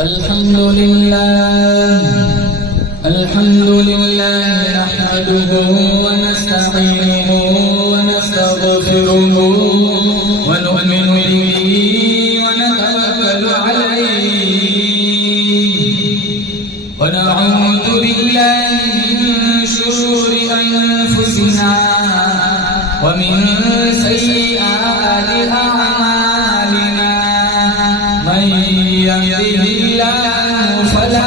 अल्हम्दुलिल्लाह नहमदुहु व नस्तईनुहु व नस्तगफिरुहु व नु'मिनु बिही व नतवक्कलु अलैहि व नऊज़ु बिल्लाहि मिन शुरूरि अनफुसिना व मिन सय्यिआति अअमालिना मन यहदिहिल्लाहु फला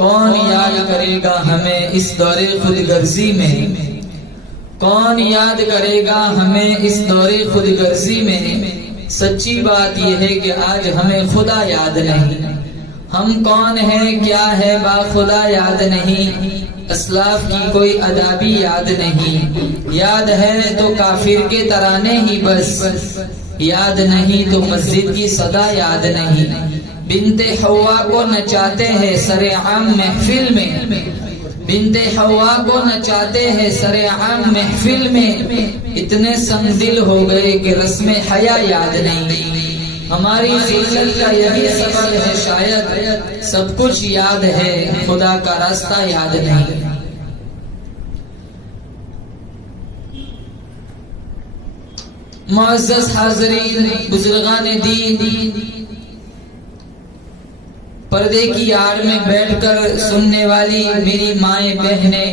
कौन याद करेगा हमें इस दौरे खुदगर्जी में कौन याद करेगा हमें इस दौरे खुदगर्जी में सच्ची बात यह है कि आज हमें खुदा याद नहीं हम कौन हैं क्या है बाखुदा याद नहीं अस्लाफ की कोई अदा भी याद नहीं याद है तो काफिर के तराने ही बस याद नहीं तो मस्जिद की सदा याद नहीं बिनते हवा को नचाते हैं सरेआम महफिल में बिनते हवा को नचाते हैं सरेआम महफिल में इतने संगदिल हो गए कि रस्म हया याद नहीं हमारी जिल्लत का यही सबब है शायद सब कुछ याद है खुदा का रास्ता याद नहीं मुअज़्ज़ज़ हाज़रीन बुजुर्गान दीन पर्दे की आड़ में बैठकर सुनने वाली मेरी माएं बहनें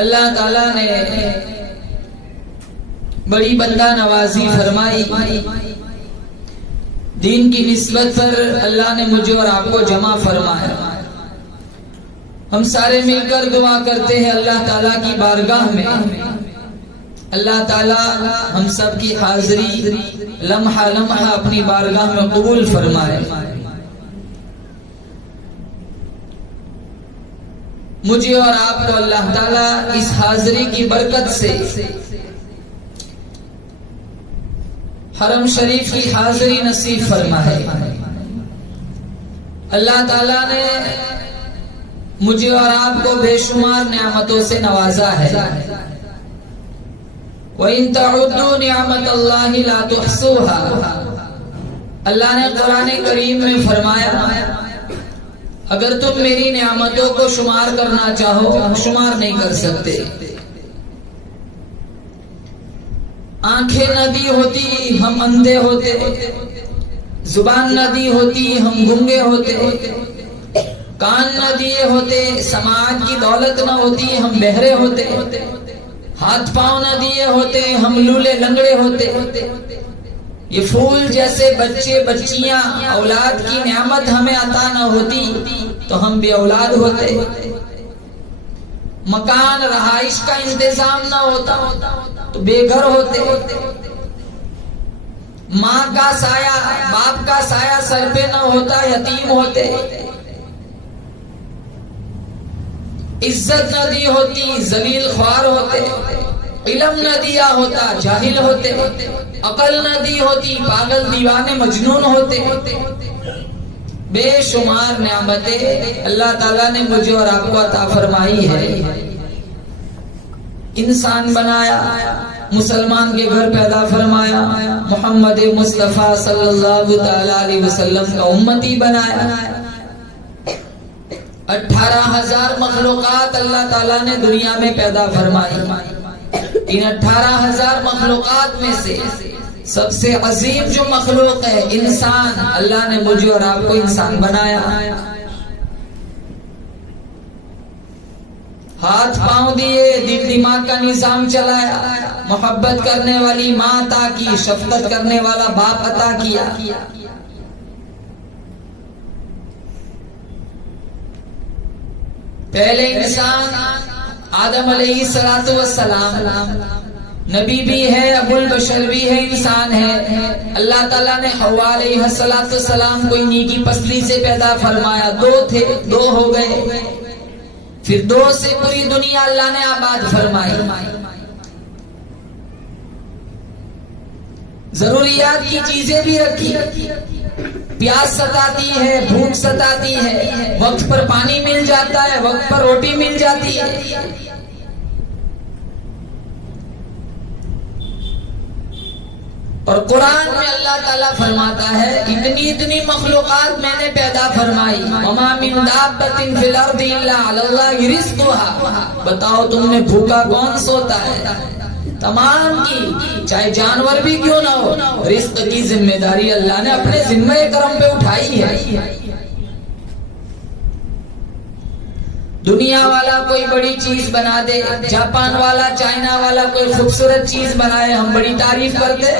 अल्लाह ताला ने बड़ी बंदा नवाजी फरमाई दीन की निस्बत पर अल्लाह ने मुझे और आपको जमा फरमाया हम सारे मिलकर दुआ करते हैं अल्लाह ताला की बारगाह में अल्लाह ताला हम सब की हाजिरी लम्हा लम्हा अपनी बारगाह में कबूल फरमाए मुझे और आपको अल्लाह ताला इस हाजिरी की बरकत से हरम शरीफ की हाजिरी नसीब फरमाए। अल्लाह ताला ने मुझे और आपको बेशुमार नियामतों से नवाजा है। व इन तउद्दू निअमतल्लाहि ला तुहसूहा। अल्लाह ने कुरान करीम में फरमाया, अगर तुम मेरी नियामतों को शुमार करना चाहो, शुमार नहीं कर सकते। आंखें न दी होती हम अंधे होते, जुबान न दी होती हम गूंगे होते, कान न दिए होते, समाज की दौलत न होती हम बहरे होते, हाथ पांव न दिए होते हम लूले लंगड़े होते। ये फूल जैसे बच्चे बच्चियां औलाद की नियामत हमें अता न होती तो हम भी औलाद होते। मकान रहाइश का इंतजाम न होता तो बेघर होते। माँ का साया बाप का साया सर पे न होता, यतीम होते। इज्जत न दी होती जलील ख्वार होते, इल्म न दिया होता जाहिल होते, अकल न दी होती पागल दीवाने मजनून होते। बेशुमार नियामतें अल्लाह ताला ने मुझे और आपको अता फरमाई है। इंसान बनाया, मुसलमान के घर पैदा फरमाया, मोहम्मद मुस्तफा सल्लल्लाहु तआला अलैहि वसल्लम का उम्मती बनाया। 18,000 मखलूकात अल्लाह ताला ने दुनिया में पैदा फरमाई। इन 18,000 मखलूकात में से सबसे अजीम जो मखलूक है इंसान, अल्लाह ने मुझे और आपको इंसान बनाया। हाथ पांव दिए, दिल दिमाग का निजाम चलाया, मोहब्बत करने वाली माँ अता की, शफकत करने वाला बाप अता किया। पहले इंसान आदम अलैहिस्सलातु वस्सलाम नबी भी है, अबुल बशर भी है, इंसान है। अल्लाह ताला ने हव्वा अलैहिस्सलातु वस्सलाम को इन्हीं की पसली से पैदा फरमाया। 2 थे, 2 हो गए। फिर 2 से पूरी दुनिया अल्लाह ने आबाद फरमाई। जरूरियात की चीजें भी रखी। प्यास सताती है, भूख सताती है, वक्त पर पानी मिल जाता है, वक्त पर रोटी मिल जाती है। और कुरान में अल्लाह ताला फरमाता है, इतनी इतनी मखलूकात मैंने पैदा फरमाई। वमा मिन दाब्बतिन फिल अर्दि इल्ला अलल्लाहि रिज़्क़ुहा। बताओ तुमने भूखा कौन सोता है? तमाम की, चाहे जानवर भी क्यों ना हो, रिज़्क़ की जिम्मेदारी अल्लाह ने अपने जिम्मे करम पे उठाई है। दुनिया वाला कोई बड़ी चीज बना दे, जापान वाला चाइना वाला कोई खूबसूरत चीज बनाए, हम बड़ी तारीफ करते।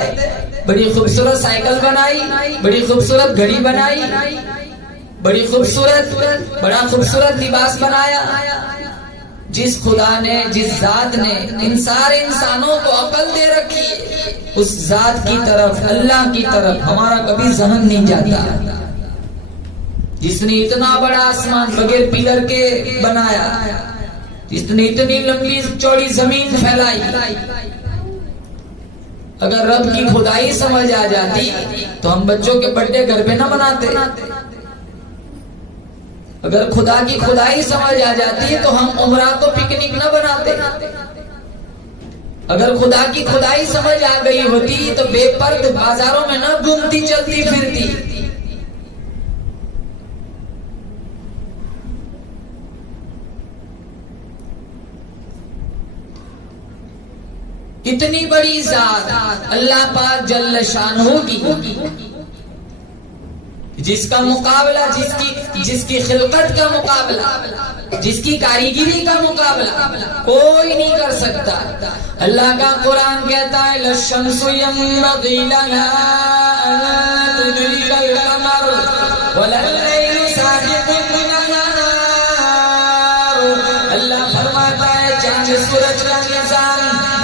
बड़ी खूबसूरत साइकिल बनाई, बड़ी खूबसूरत घड़ी बनाई, बड़ी खूबसूरत बड़ा खूबसूरत लिबास बनाया। जिस खुदा ने, जिस जात ने इन सारे इंसानों को अकल दे रखी, उस जात की तरफ, अल्लाह की तरफ हमारा कभी जहन नहीं जाता। जिसने इतना बड़ा आसमान बगैर पिलर के बनाया, जिसने इतनी लंबी चौड़ी जमीन फैलाई, अगर रब की खुदाई समझ आ जाती तो हम बच्चों के बर्थडे घर पे ना बनाते। अगर खुदा की खुदाई समझ आ जाती तो हम उमरा को पिकनिक ना बनाते। अगर खुदा की खुदाई समझ आ गई होती तो बेपर्द बाजारों में ना घूमती चलती फिरती। इतनी बड़ी जात अल्लाह पाक जल्ल शानहू की, जिसका मुकाबला, जिसकी खिलकत का मुकाबला, जिसकी कारीगिरी का मुकाबला कोई नहीं कर सकता। अल्लाह का कुरान कहता है, लशम्सु यंबग़ी लहा अन तुदरिकल कमर वलल्लैलु साबिक़ुन नहार। अल्लाह फरमाता है, चांद सूरज का निजाम,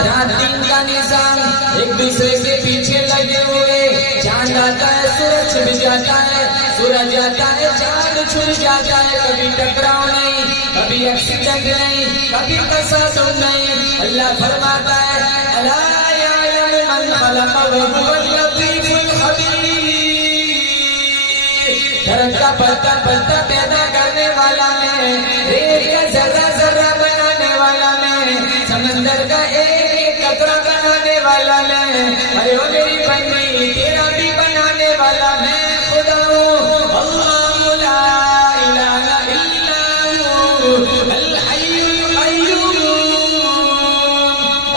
रात दिन का निजाम एक दूसरे के पीछे लगे हुए। चांद आता है, सूरज छिप जाता है, सूरज आता है, चांद छुप जाता है। कभी टकराव नहीं, कभी एक्सीडेंट नहीं, कभी तसादुम नहीं। अल्लाह फरमाता है, अला यअलमु मन खलक़ व हुवल लतीफुल खबीर। धरती का पत्ता पत्ता पैदा करने वाला मैं, रेत का जर्रा जर्रा बनाने वाला मैं, समंदर का एक कतरा बनाने वाला मैं। अरे ओ मेरी बंदी तेरा भी बनाने वाला मैं खुदा हूँ। अल्लाह ला इलाहा इल्ला हू अल हय्युल क़य्यूम।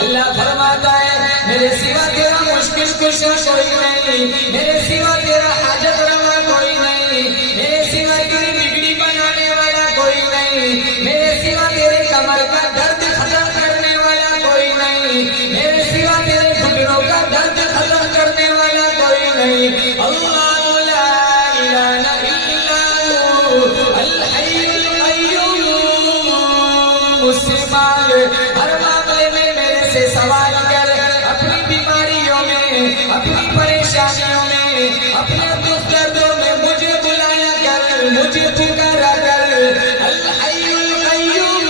अल्लाह फरमाता है मेरे सिवा तेरा मुश्किल कुशा कोई नहीं, मेरे सिवा तेरा हाजत रवा कोई नहीं, मेरे सिवा तेरी बिगड़ी बनाने वाला कोई नहीं, मेरे सिवा तेरे कमर का दर्द खत्म करने वाला कोई नहीं, मेरे सिवा तेरे घुटनों का दर्द खत्म करने वाला कोई नहीं। अल्लाह ला इलाहा इल्ला हू अल हय्युल क़य्यूम। मुझसे मांग, हर मामले में मेरे से सवाल कर, अपनी बीमारियों में, अपनी परेशानियों में, अपने दुख दर्दों में मुझे बुलाया कर, मुझे पुकारा कर। अल हय्युल क़य्यूम।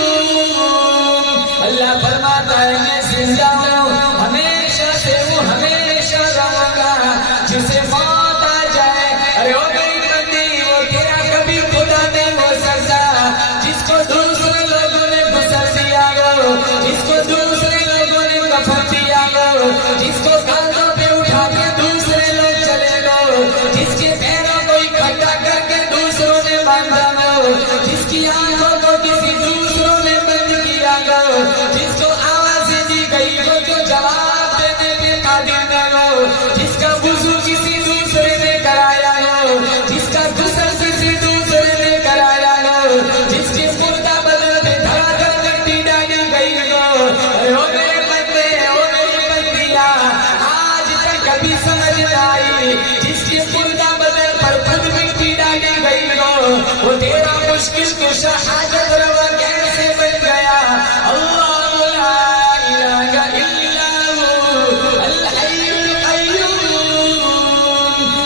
अल्लाह फरमाता है मैं जिंदा हूँ, हमेशा से हूँ, हमेशा रहूंगा। जिसे मौत आ जाए, अरे ओ मेरी बंदी वो तेरा कभी खुदा नहीं हो सकता। जिसको दूसरे लोगों ने गुजर दिया हो, जिसको दूसरे लोगों ने कफन दिया हो, जिसको कांधों पे उठा के दूसरे लोग चले गए, जिसके पैरों को इकट्ठा करके दूसरों ने बांधा हो, जिसकी आंखों को किसी दूसरों ने बंद किया हो, जिसको आवाज़ें दी गई हो जो जवाब देने पे कादिर न हो, जिसका वुज़ू किसी दूसरे ने कराया हो, जिसका गुस्ल किसी दूसरे ने कराया हो, जिसके मुर्दा बदन पे धड़ाधड़ मिट्टी डाली गई हो। अरे ओ मेरे बंदे, ओ मेरी बंदिया, आज तक कभी समझ न आई जिसके मुर्दा बदन पर खुद मिट्टी डाली गई हो, वो तेरा मुश्किल कुशा हाजत रवा कैसे बन गया। अल्लाह ला इलाहा इल्ला हू अल हय्युल क़य्यूम।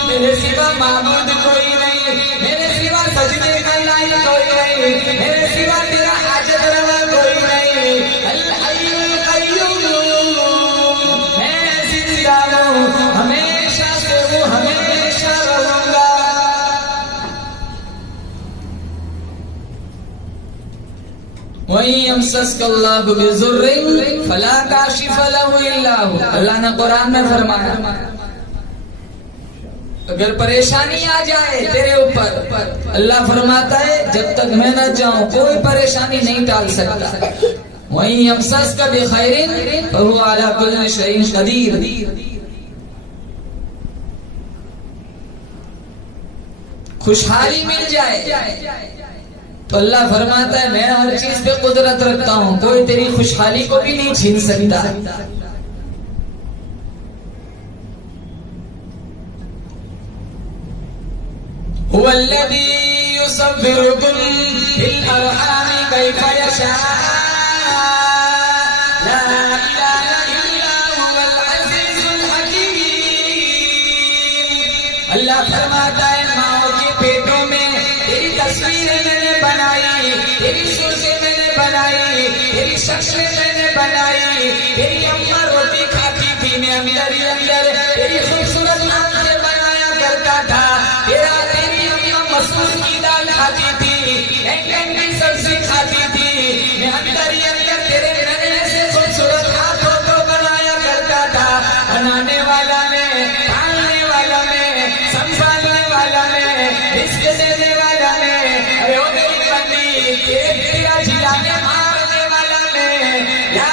मेरे सिवा माबूद कोई नहीं, मेरे सिवा सजदे का लायक कोई नहीं, मेरे सिवा तेरा हाजत रवा कोई नहीं। अल हय्युल क़य्यूम। मैं जिंदा हूँ, हमेशा से हूँ, हमेशा रहूंगा। वहीं यमसस्कल्लाहु बिज़ुर्रिन फला काशिफ लहु इल्ला हु। अल्लाह ने कुरान में फरमाया अगर परेशानी आ जाए तेरे ऊपर, अल्लाह फरमाता है जब तक मैं न चाहूं कोई परेशानी नहीं टाल सकता। वहीं यमसस्का बिखैरिन फहुवा अला कुल्लि शैइन क़दीर। खुशहाली मिल जाए तो अल्लाह फरमाता है मैं हर चीज पे कुदरत रखता हूँ, कोई तेरी खुशहाली को भी नहीं छीन सकता। हुवल्लज़ी युसव्विरुकुम फिल अरहामि कैफ़ यशा ला इलाहा इल्ला हुवल अज़ीज़ुल हकीम। अल्लाह फरमाता है माओ के पेटों में तेरी तस्वीरें मैंने बनाई, तेरी सूरतें मैंने बनाई, तेरी शक्लें मैंने बनाई। तेरी अम्मा रोटी खाती थी, मैं अंदर ही अंदर तेरी खूबसूरत आंखें बनाया करता था। तेरी अम्मा मसूर की दाल खाती थी, बैंगन की सब्जी खाती थी, मैं अंदर ही अंदर तेरे नन्हे से खूबसूरत हाथों को बनाया करता था। बनाने वाला मैं, पालने वाला मैं, संभालने वाला मैं, रिस्क देने वाला मैं। अरे ओ मेरी बंदी तेरा जिलाने मारने वाला मैं। ला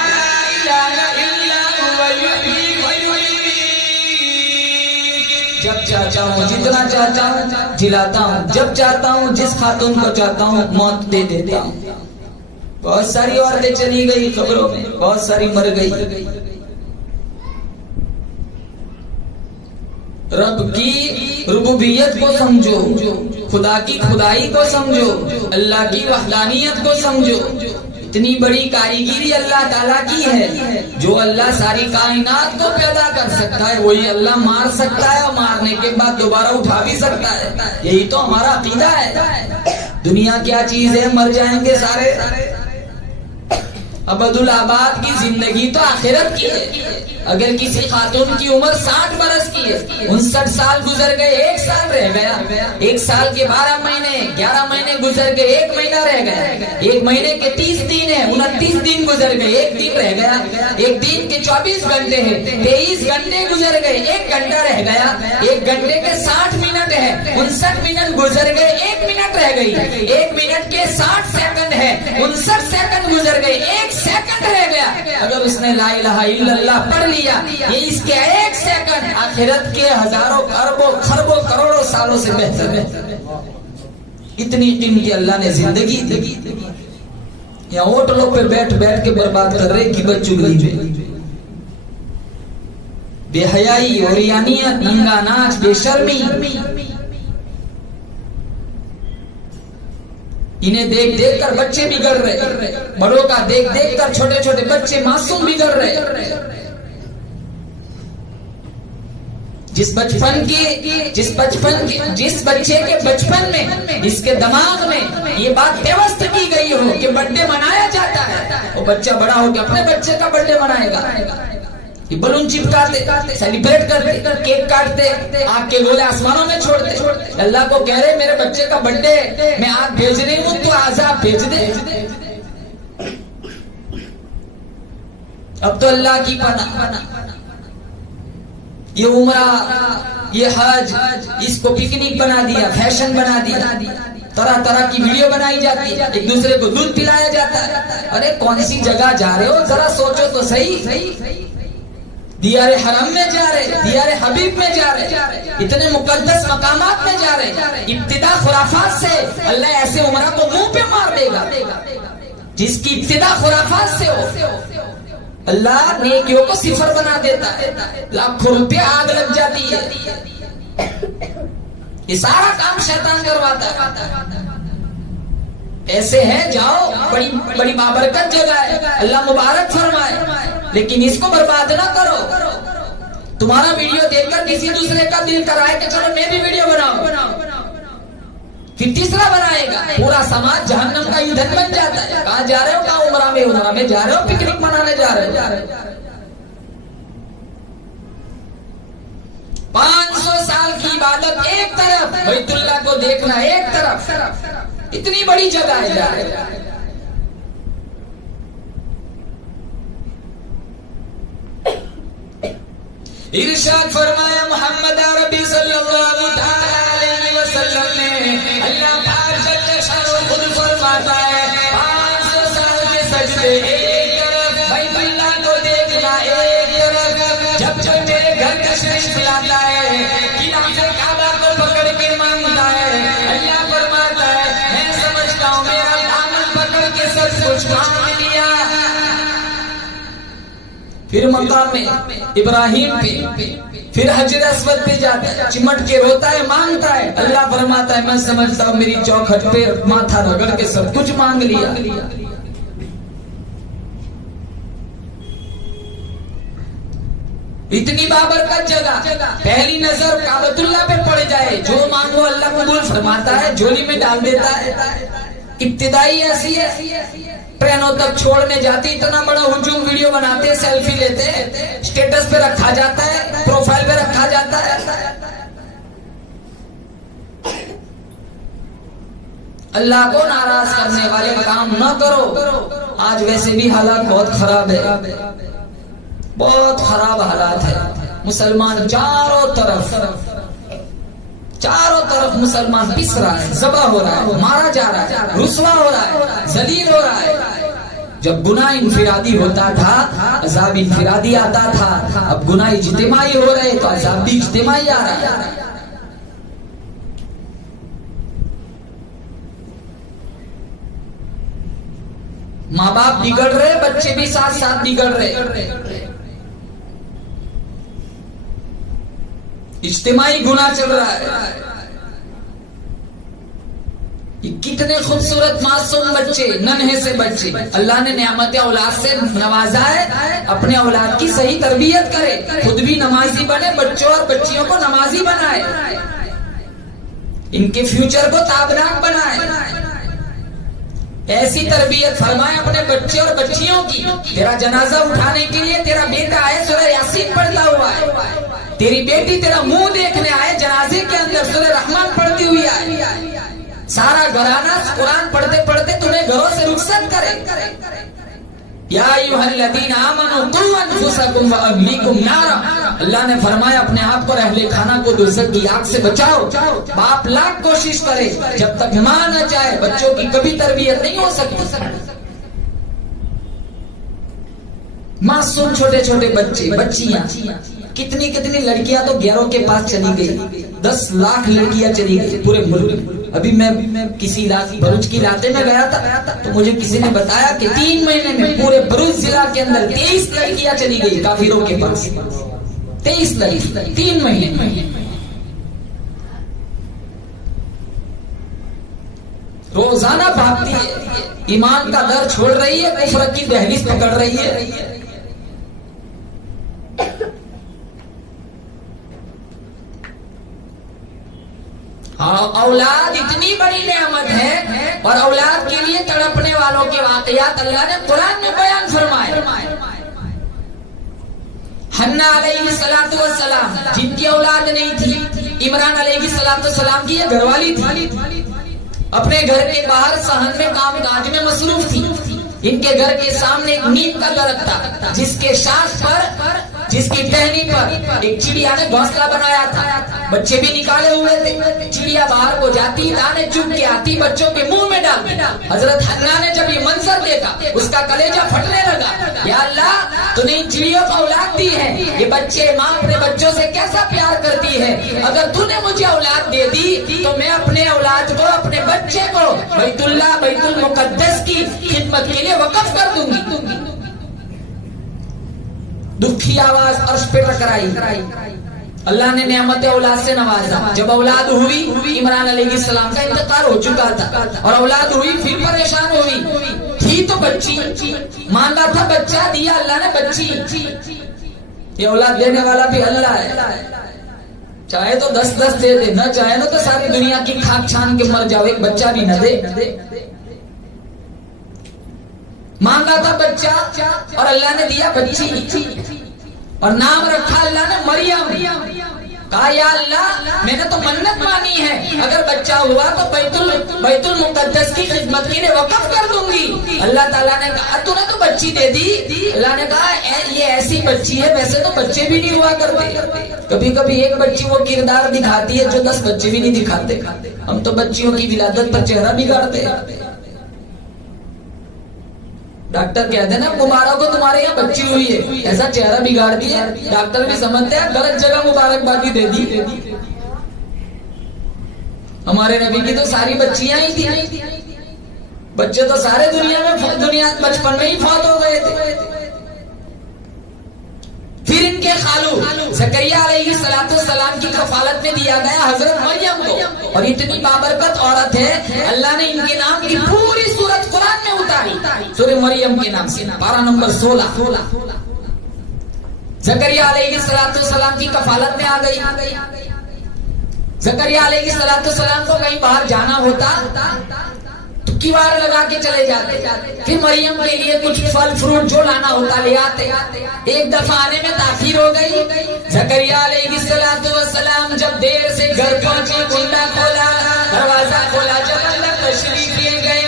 इलाहा इल्ला हुवा युहयी व युमीत। जब चाहता हूँ, जितना चाहता हूँ जिलाता हूँ, जब चाहता हूँ जिस खातून को चाहता हूँ मौत दे देता हूँ। बहुत सारी औरतें चली गई खबरों में, बहुत सारी मर गई। रब की रुबूबियत को समझो, खुदा की खुदाई को समझो, अल्लाह की वहदानियत को समझो। इतनी बड़ी कारीगिरी अल्लाह ताला की है। जो अल्लाह सारी कायनात को पैदा कर सकता है वही अल्लाह मार सकता है और मारने के बाद दोबारा उठा भी सकता है। यही तो हमारा अकीदा है। दुनिया क्या चीज है, मर जाएंगे सारे, अबदुल्लाबाद की जिंदगी तो आखिरत की है। अगर किसी खातून की उम्र 60 बरस की है, 59 साल गुजर गए, 1 साल रह गया, 1 साल के 12 महीने, 11 महीने गुजर गए, 1 महीना रह गया, 1 महीने के 30 दिन है, 29 दिन गुजर गए, 1 दिन रह गया, 1 दिन के 24 घंटे हैं, 23 घंटे गुजर गए, 1 घंटा रह गया, 1 घंटे के 60 मिनट है, 59 मिनट गुजर गए, 1 मिनट रह गई, 1 मिनट के 60 सेकंड है, 59 सेकंड गुजर गए, 1 सेकंड रह गया। अगर उसने ला इलाहा इल्लल्लाह पढ़ लिया, ये इसके 1 सेकंड आखिरत के हजारों अरबों खरबों करोड़ों सालों से बेहतर है। इतनी कीमती अल्लाह ने जिंदगी दी। यहाँ होटलों पे बैठ बैठ के बर्बाद कर रहे की बच्चुगली में बेहयाई और यानियत, नंगा नाच, बेशर्मी। इन्हें देख देख कर बच्चे बिगड़ रहे, बड़ों का देख देख कर छोटे छोटे बच्चे मासूम बिगड़ रहे। जिस बच्चे के बचपन में, जिसके दिमाग में ये बात व्यवस्थित की गई हो कि बर्थडे मनाया जाता है, वो बच्चा बड़ा होकर अपने बच्चे का बर्थडे मनाएगा। बलून चिपकाते, सेलिब्रेट करते, केक काटते, आग के गोले आसमानों में छोड़ते। अल्लाह को कह रहे मेरे बच्चे का बर्थडे, मैं आग भेज रही हूँ, तो आजाब भेज दे। अब तो अल्लाह की पनाह, ये उम्रा, ये हज, इसको पिकनिक बना दिया, फैशन बना दिया, तरह तरह की वीडियो बनाई जाती है, एक दूसरे को दूध पिलाया जाता है। अरे कौन सी जगह जा रहे हो, जरा सोचो तो सही। दियारे हरम में जा रहे, दियारे हबीब में जा रहे, इतने मुकद्दस मकामात में जा रहे। इब्तिदा खुराफात से अल्लाह ऐसे उमरा को मुंह पे मार देगा जिसकी इब्तिदा खुराफात से हो। अल्लाह नेकियों को सिफर बना देता है, लाखों रुपया आग लग जाती है। ये सारा काम शैतान करवाता है। ऐसे है, जाओ, बड़ी बड़ी बाबरकत जगह है, अल्लाह मुबारक फरमाए, लेकिन इसको बर्बाद ना करो। तुम्हारा वीडियो देखकर किसी दूसरे का दिल कराए कि चलो मैं भी वीडियो बनाऊं, फिर तीसरा बनाएगा, पूरा समाज जहन्नम का ईंधन बन जाता है। कहाँ जा रहे हो? कहाँ? उमरा में जा रहे हो, पिकनिक मनाने जा रहे हो। 500 साल की इबादत एक तरफ, बैतुल्लाह को देखना एक तरफ, इतनी बड़ी जगह है जा रहे। इरशाद फरमाया मोहम्मद अरबी सल्लल्लाहु अलैहि वसल्लम ने, अल्लाह पाक जल्ल शानो खुद फरमाता है 500 साल के सजदे एक तरफ, बैतुल्लाह को देखना एक तरफ। जब जब मेरे घर तशरीफ लाता है, किनारे काबा को पकड़ के मांगता है, अल्लाह फरमाता है मैं समझता हूँ मेरा दामन पकड़ के सब कुछ मांग लिया। फिर मकाम में इब्राहिम पे, फिर हजर अस्वद पे जाता है, चिमट के रोता है, मांगता है। अल्लाह फरमाता है मैं समझता हूँ मेरी चौखट पे माथा रगड़ के सब कुछ मांग लिया। इतनी बाबरकत जगह, पहली नजर काबतुल्लाह पे पड़ जाए, जो मांगो अल्लाह कबूल फरमाता है, झोली में डाल देता है। इब्तिदाई ऐसी है, ट्रेनों तक छोड़ने जाती, इतना बड़ा हुजूम वीडियो बनाते, सेल्फी लेते, स्टेटस पे रखा जाता है, प्रोफाइल पे रखा जाता है। अल्लाह को नाराज करने वाले काम न करो। आज वैसे भी हालात बहुत खराब है, बहुत खराब हालात है। मुसलमान चारों तरफ मुसलमान पिस रहा है, ज़बह हो रहा है, मारा जा रहा है, रुसवा हो रहा है, जलील हो रहा है। जब गुनाह इनफिरादी होता था, अज़ाब इनफिरादी आता था। अब गुनाह इज्तिमाई हो रहे तो अज़ाब भी इज्तिमाई आ रहा है। माँ बाप बिगड़ रहे, बच्चे भी साथ साथ बिगड़ रहे। इज्तिमाई गुनाह चल रहा है। ये कितने खूबसूरत मासूम बच्चे, नन्हे से बच्चे, अल्लाह ने नेमत औलाद से नवाजा है। अपने औलाद की सही तरबियत करे, खुद भी नमाजी बने, बच्चों और बच्चियों को नमाजी बनाए, इनके फ्यूचर को ताबनाक बनाए। ऐसी तरबियत फरमाए अपने बच्चे और बच्चियों की। तेरा जनाजा उठाने के लिए तेरा बेटा आए सूरह यासीन पढ़ता हुआ है, तेरी बेटी तेरा मुंह देखने आए जनाजे के अंदर सूरह रहमान पढ़ती हुई आए, सारा घराना कुरान पढ़ते पढ़ते तुम्हें घरों से रुखसत करे। या अय्युहल्लज़ीना आमनू क़ू अनफुसकुम व अहलीकुम नारा, अल्लाह ने फरमाया अपने आप को अहले खाना को दोज़ख की आग से बचाओ। बाप लाख कोशिश करे, जब तक मां न चाहे बच्चों की कभी तरबियत नहीं हो सकती। मासूम छोटे छोटे बच्चे बच्चियां, कितनी कितनी लड़कियां तो गैरों के पास चली गई, 10 लाख लड़कियां चली गई पूरे मुल्क। अभी मैं किसी भरूच की इलाके में गया था तो मुझे किसी ने बताया कि 3 महीने में पूरे भरूच जिला के अंदर 23 लड़कियां चली गई काफिरों के पास। 23 लड़कियां 3 महीने में। रोजाना भागती है, ईमान का दर छोड़ रही है, कुफ्र की दहलीज पकड़ रही है। औलाद इतनी बड़ी नेमत है और औलाद के लिए तड़पने वालों के वाकयात अल्लाह ने कुरान में बयान फरमाए। हन्ना अलैहिस्सलातु वस्सलाम जिनकी औलाद नहीं थी, इमरान अलैहिस्सलातु वस्सलाम की ये घरवाली थी, अपने घर के बाहर सहन में काम काज में मसरूफ थी। इनके घर के सामने एक नीम का दरख्त था, जिसके शाख पर, जिसकी टहनी पर एक चिड़िया ने घोंसला बनाया था। बच्चे भी निकाले हुए थे। चिड़िया बाहर को जाती, दाने चुग के आती, बच्चों के मुंह में डालती। हजरत हन्ना ने जब ये मंजर देखा, उसका कलेजा फटने लगा। या अल्लाह, तूने इन चिड़ियों को औलाद दी है, ये बच्चे माँ अपने बच्चों से कैसा प्यार करती है। अगर तूने मुझे औलाद दे दी तो मैं अपने औलाद को, अपने बच्चे को बैतुल मुकद्दस की खिदमत के लिए वक़्फ कर दूंगी। दुखी आवाज अर्श पे टकराई। अल्लाह ने नेमत औलाद से नवाजा। जब औलाद हुई, इमरान अलैहिस्सलाम का इंतकाल हो चुका था और औलाद हुई, फिर परेशान हुई। थी तो बच्ची, मांगा था बच्चा, दिया अल्लाह ने बच्ची। ये औलाद देने वाला भी अल्लाह है, चाहे तो 10-10 दे दे, न चाहे ना तो सारी दुनिया की खाक छान के मर जाओ, एक बच्चा भी न दे। मांगा था बच्चा और अल्लाह ने दिया बच्ची, और नाम रखा अल्लाह ने मरियम। कहा या अल्लाह, मैंने तो मन्नत मानी है, अगर बच्चा हुआ तो बैतुल मुकद्दस की खिदमत के लिए वक़्फ कर दूंगी। अल्लाह ताला ने कहा तूने तो बच्ची दे दी। अल्लाह ने कहा ये ऐसी बच्ची है, वैसे तो बच्चे भी नहीं हुआ करते। कभी कभी एक बच्ची वो किरदार दिखाती है जो 10 बच्चे भी नहीं दिखाते। हम तो बच्चियों की विलादत पर चेहरा बिगाड़ते। डॉक्टर कहते ना मुबारक हो तुम्हारे यहाँ बच्ची हुई है, ऐसा चेहरा बिगाड़ दिया। डॉक्टर भी समझते हैं गलत जगह मुबारकबादी दे दी। हमारे नबी की तो सारी बच्चियां ही थी, बच्चे तो सारे दुनिया बचपन में ही फौत हो गए थे। फिर इनके खालू ज़करिया अलैहिस्सलाम की कफालत में दिया गया हजरत मरियम को, और इतनी बाबरकत औरत है, अल्लाह ने इनके नाम की पूरी सूरत कुरान में उतारी, सूरह मरियम के नाम से, पारा नंबर 16। ज़करिया अलैहिस्सलाम की कफालत में आ गई। ज़करिया अलैहिस्सलाम को कहीं बाहर जाना होता तो किवाड़ लगा के चले जाते। फिर मरियम के लिए कुछ फल फ्रूट जो लाना होता ले आते। एक दफा आने में ताखीर हो गई। ज़करिया अलैहिस्सलाम जब देर से घर पहुंचे, कुंडा खोला, दरवाजा खोला, जब अल्लाह तशरीफ ले गए,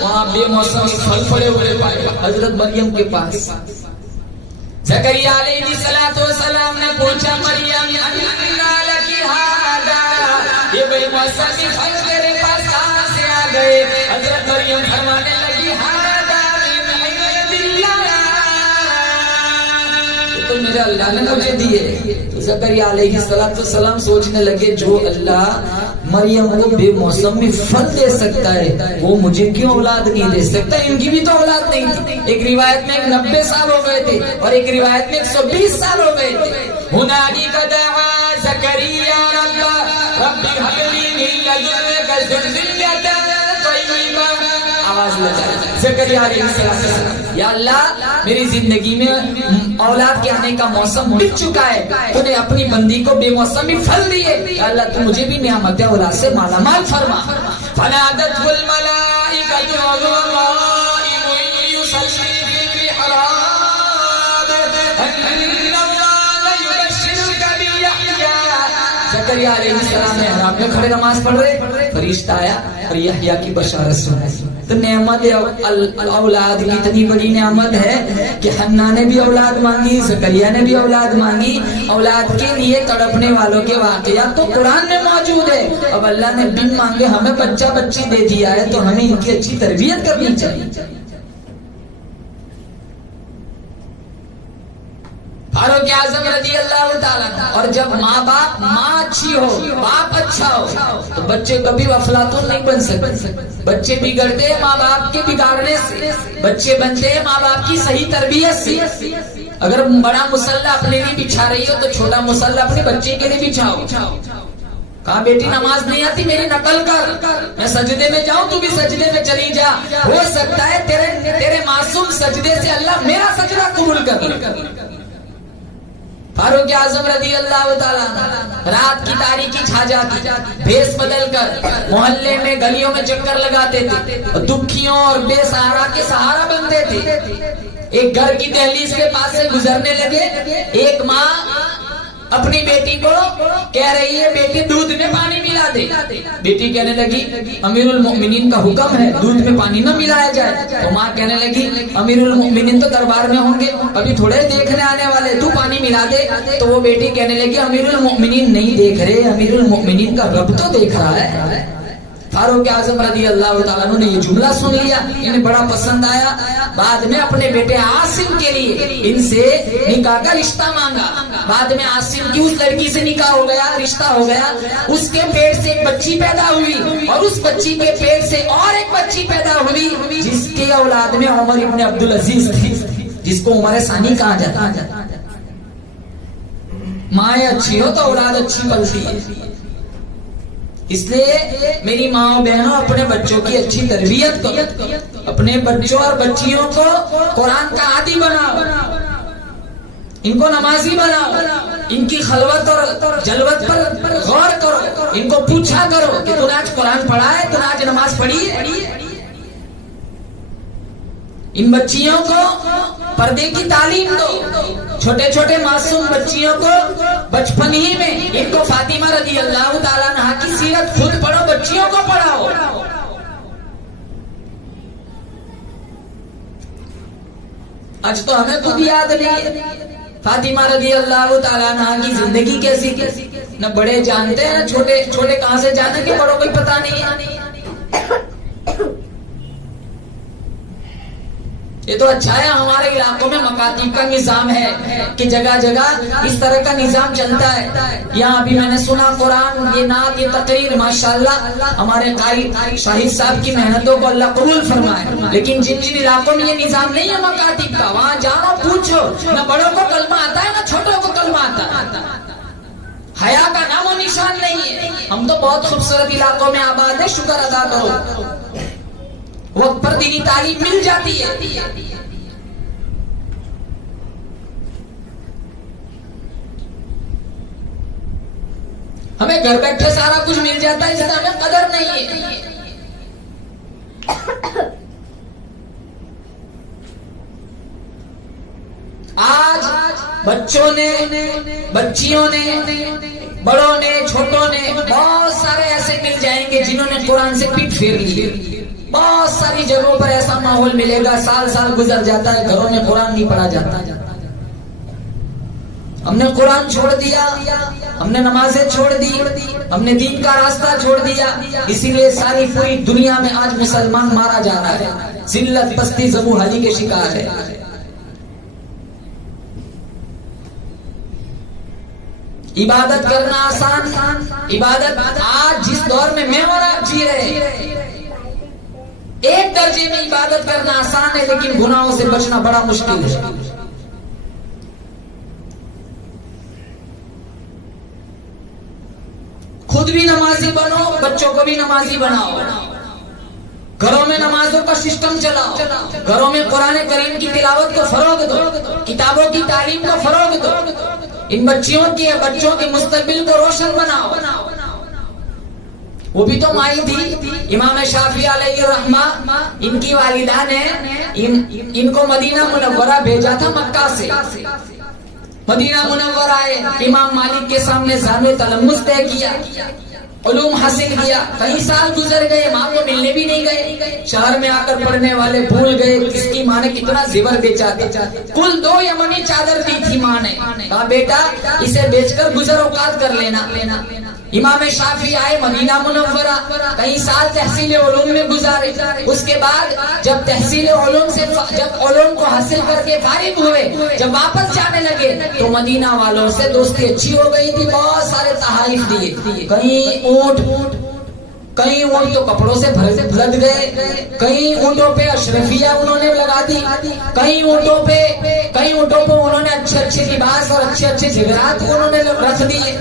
वहाँ बेमौसमी फल पड़े हुए पाए हजरत मरियम के पास। ज़करिया अलैहिस्सलाम ने पूछा, मरियम अन्ना लकी हादा, ये बेमौसमी फल तेरे पास कहाँ से आ गए। हजरत मरियम फरमाने लगी, हादा मिन इंदिल्लाह, तो मेरे अल्लाह ने मुझे दिए। तो ज़करिया अलैहिस्सलाम सोचने लगे, जो अल्लाह मरियम को बेमौसम में फल दे सकता है, वो मुझे क्यों औलाद नहीं दे सकता। इनकी भी तो औलाद नहीं थी। एक रिवायत में 90 साल हो गए थे और एक रिवायत में 120 साल हो गए थे। हुनालिका दआ ज़करिया रब्बी हबली मिन लदुन्का ज़ुर्रियतन तय्यिबा, आवाज लगाई ज़करिया अलैहिस्सलाम, या अल्लाह मेरी जिंदगी में औलाद के आने का मौसम बीत चुका है, तूने अपनी बंदी को बेमौसमी फल दिए, अल्लाह तू मुझे भी नियामत औलाद से मालामाल फरमा। फनादतहुल मलाइकतु व हुवा काइमुन युसल्ली फिल मिहराब अन्नल्लाह युबश्शिरुका बियहया। ज़करिया अलैहिस्सलाम मेहराब में खड़े नमाज पढ़ रहे, फरिश्ता आया और यहया की बशारत सुनाई। तो नेमत औलाद की इतनी बड़ी नेमत है कि हन्ना ने भी औलाद मांगी, ज़करिया ने भी औलाद मांगी। औलाद के लिए तड़पने वालों के वाकयात तो कुरान में मौजूद है। अब अल्लाह ने बिन मांगे हमें बच्चा बच्ची दे दिया है, तो हमें इनकी अच्छी तरबियत करनी चाहिए। फारूक आज़म रज़ी अल्लाह ताला। और जब माँ अच्छी हो, बाप अच्छा हो, तो बच्चे कभी अफलातून नहीं बन सकते। बच्चे बिगड़ते हैं माँ बाप के बिगाड़ने से, बच्चे बनते हैं माँ बाप की सही तरबियत से। अगर बड़ा मुसल्ला अपने लिए बिछा रही हो तो छोटा मुसल्ला अपने बच्चे के लिए बिछाओ। कहा बेटी नमाज नहीं आती, मेरी नकल कर, मैं सजदे में जाऊं तू भी सजदे में चली जा। हो सकता है तेरे मासूम सजदे से अल्लाह मेरा सजदा कबूल कर। फारूक आज़म रज़ी अल्लाह ताला रात की तारीकी छा जाती, भेष बदल कर मोहल्ले में गलियों में चक्कर लगाते थे, दुखियों और बेसहारा के सहारा बनते थे। एक घर की दहलीज के पास से गुजरने लगे, एक माँ अपनी बेटी को कह रही है बेटी दूध में पानी मिला दे। बेटी कहने लगी अमीरुल मोमिनीन का हुक्म है दूध में पानी न मिलाया जाए। तो माँ कहने लगी अमीरुल मोमिनीन तो दरबार में होंगे, अभी थोड़े देखने आने वाले, तू पानी मिला दे। तो वो बेटी कहने लगी अमीरुल मोमिनीन नहीं देख रहे, अमीरुल मोमिनीन का रब तो देख रहा है। फारूक आज़म रज़ी अल्लाह ताला ने ये जुमला सुन लिया, इन्हें बड़ा पसंद आया। बाद में अपने बेटे आसिम के लिए इनसे निकाह का रिश्ता मांगा। बाद में आसिम की उस लड़की से निकाह हो गया, रिश्ता हो गया। उसके पेट से एक बच्ची पैदा हुई और उस बच्ची के पेट से और एक बच्ची पैदा हुई, जिसके औलाद में उमर इब्न अब्दुल अजीज थी, जिसको उमर सानी कहा जाता। माँ अच्छी हो तो औलाद अच्छी पलती है। इसलिए मेरी माँ बहनों अपने बच्चों की अच्छी तरबियत करो, अपने बच्चों और बच्चियों को कुरान का आदी बनाओ, इनको नमाजी बनाओ, इनकी खलवत और जलवत पर गौर करो, इनको पूछा करो कि तूने आज कुरान पढ़ा है, तूने आज नमाज पढ़ी है। इन बच्चियों को पर्दे की तालीम दो। छोटे छोटे मासूम बच्चियों को बचपन ही में इनको फातिमा रज़ी अल्लाह ताला अन्हा की सीरत खुद पढ़ो, बच्चियों को पढ़ाओ। आज तो हमें खुद याद नहीं फातिमा रज़ी अल्लाह ताला अन्हा की जिंदगी कैसी, न बड़े जानते हैं, छोटे छोटे कहां से जाने के बड़ों को पता नहीं। ये तो अच्छा है हमारे इलाकों में मकातीब का निजाम है कि जगह जगह इस तरह का निजाम चलता है। यहाँ भी मैंने सुना कुरान ये नात ये तकरीर, माशाल्लाह हमारे कारी शाहिद साहब की मेहनतों को अल्लाह कबूल फरमाए। लेकिन जिन जिन इलाकों में ये निजाम नहीं है मकातीब का, वहाँ जाओ पूछो, न बड़ों को कलमा आता है न छोटों को कलमा आता है। हया का नामो निशान नहीं है। हम तो बहुत खूबसूरत इलाकों में आबाद है, शुक्र अदा करो, वक्त पर दीनी तालीम मिल जाती है। हमें घर बैठे सारा कुछ मिल जाता है, इससे हमें कदर नहीं है। आज बच्चों ने, बच्चियों ने, बड़ों ने, छोटों ने, बहुत सारे ऐसे मिल जाएंगे जिन्होंने कुरान से पीठ फेर ली। बहुत सारी जगहों पर ऐसा माहौल मिलेगा, साल साल गुजर जाता है, घरों में कुरान नहीं पढ़ा जाता। हमने कुरान छोड़ दिया, हमने नमाजें छोड़ दी, हमने दीन का रास्ता छोड़ दिया। इसीलिए सारी पूरी दुनिया में आज मुसलमान मारा जा रहा है, जिल्लत पस्ती ज़बूहाली के शिकार है। इबादत करना आसान, इबादत आज जिस दौर में मैं और आप जी रहे, एक दर्जे में इबादत करना आसान है, लेकिन गुनाहों से बचना बड़ा मुश्किल है। खुद भी नमाजी बनो, बच्चों को भी नमाजी बनाओ, घरों में नमाजों का सिस्टम चलाओ, घरों में कुरान करीम की तिलावत को फरोग दो, किताबों की तालीम को फरोग दो, इन बच्चों के मुस्तकबिल को रोशन बनाओ। वो भी तो माई थी। इमाम शाफी अलैहि रहमा, इनकी वालिदा ने इनको मदीना मुनव्वरा भेजा था मक्का से। मदीना मुनव्वरा आए, इमाम मालिक के सामने जामे तलम्मुस तय किया, उलूम हासिल किया। कई साल गुजर गए, माँ को मिलने भी नहीं गए। शहर में आकर पढ़ने वाले भूल गए किसकी माँ ने कितना जेवर बेचा। कुल 2 यमनी चादर दी थी माँ ने। कहा बेटा इसे बेचकर गुजर औकात कर लेना। इमाम शाफी आए मदीना मुनव्वरा, कई साल तहसील उलूम में गुजारे। उसके बाद जब तहसील उलूम से जब उलूम को हासिल करके फारिग हुए, जब वापस जाने लगे तो मदीना वालों से दोस्ती अच्छी हो गई थी। बहुत सारे तहाइफ दिए। कई ऊँट तो कपड़ों से लद गए, कई ऊँटों पे अशरफिया उन्होंने लगा दी, कई ऊँटों पे उन्होंने अच्छे लिबास और अच्छे जेवरात उन्होंने रख दिए।